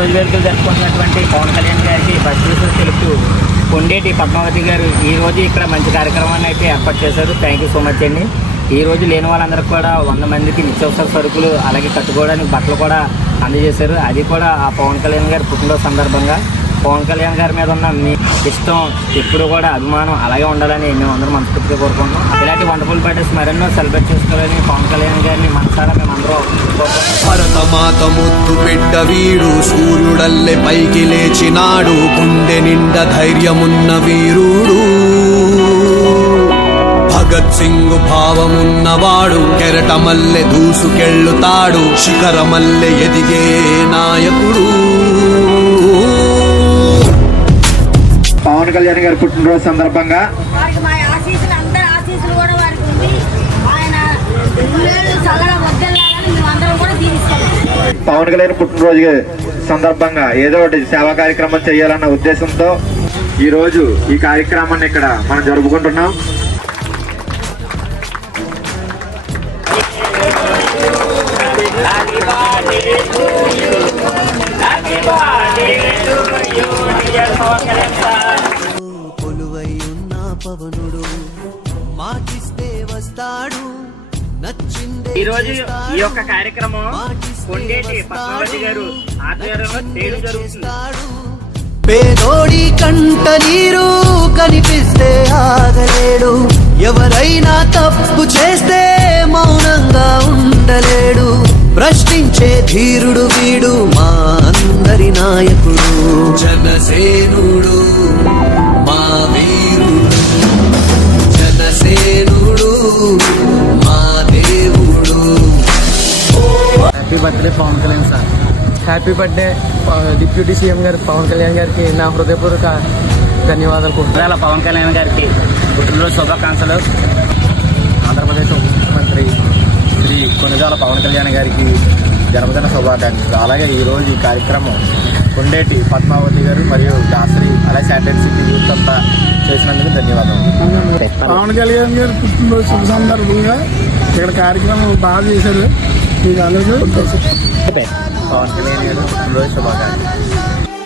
రోజు వేడుకలు జరుపుకుంటున్నటువంటి పవన్ కళ్యాణ్ గారికి బస్సు తెలుపుతూ కొండేటి పద్మావతి గారు ఈ రోజు ఇక్కడ మంచి కార్యక్రమాన్ని అయితే ఏర్పాటు చేశారు. థ్యాంక్ యూ సో మచ్ అండి. ఈ రోజు లేని వాళ్ళందరికీ కూడా వంద మందికి నిత్యావసర సరుకులు అలాగే కట్టుకోవడానికి బట్టలు కూడా అందజేశారు. అది కూడా ఆ పవన్ కళ్యాణ్ గారి పుట్టినరోజు సందర్భంగా. పవన్ కళ్యాణ్ గారి మీద ఉన్న మీ ఇష్టం ఎప్పుడు కూడా అభిమానం అలాగే ఉండాలని మేము అందరం మనస్ఫూర్తిగా కోరుకుంటున్నాం. ఇలాంటి వండర్ఫుల్ బర్త్డేస్ మరెన్నో సెలబ్రేట్ చేసుకోవాలని పవన్ కళ్యాణ్ గారిని మనసారా మేము అందరూ భరతమాత ముద్దు బిడ్డ వీడు సూర్యుడల్లె పైకి లేచినాడు గుండె నిండ ధైర్యమున్న వీరుడు. భగత్ సింగ్ భావమున్నవాడు కెరటమల్లె దూసుకెళ్ళుతాడు శిఖరమల్లె ఎదిగే నాయకుడు. కళ్యాణ్ గారి పుట్టినరోజు సందర్భంగా పవన్ కళ్యాణ్ పుట్టినరోజు సందర్భంగా ఏదో ఒకటి సేవా కార్యక్రమం చేయాలన్న ఉద్దేశంతో ఈ రోజు ఈ కార్యక్రమాన్ని ఇక్కడ మనం జరుపుకుంటున్నాం. పవనుడు మాటిస్తే వస్తాడు నచ్చిందే ఈ రోజు ఈ యొక్క కార్యక్రమం కొండేటి పద్మావతి గారు ఆధ్వర్యంలో చేయడం జరుగుతుంది. పేదోడి కంట నీరు కనిపిస్తే ఆగలేడు ఎవరైనా తప్పు చేస్తే మౌనంగా ఉండలేడు ప్రశ్నించే ధీరుడు వీడు మా అందరి నాయకుడు. జనసేనుడు మా happy birthday Pawan Kalyan sir happy birthday deputy CM గారు పవన్ కళ్యాణ్ గారికి నా హృదయపూర్వక ధన్యవాదాలు కోరుతున్నాను పవన్ కళ్యాణ్ గారికి. పుట్టినరోజు శుభాకాంక్షలు. ఆంధ్రప్రదేశ్ ఉప ముఖ్యమంత్రి శ్రీ కొనిజాల పవన్ కళ్యాణ్ గారికి జన్మదిన శుభాకాంక్షలు. అలాగే ఈరోజు ఈ కార్యక్రమం కొండేటి పద్మావతి గారు మరియు దాసరి అలాగే శాటిలైట్ సిటీ యూత్ అంతా చేసినందుకు ధన్యవాదాలు. పవన్ కళ్యాణ్ గారు పుట్టినరోజు శుభ సందర్భంగా ఇక్కడ కార్యక్రమం బాగా చేశారు. మీకు అలాగే పవన్ కళ్యాణ్ గారు పుట్టినరోజు శుభాకాంక్షలు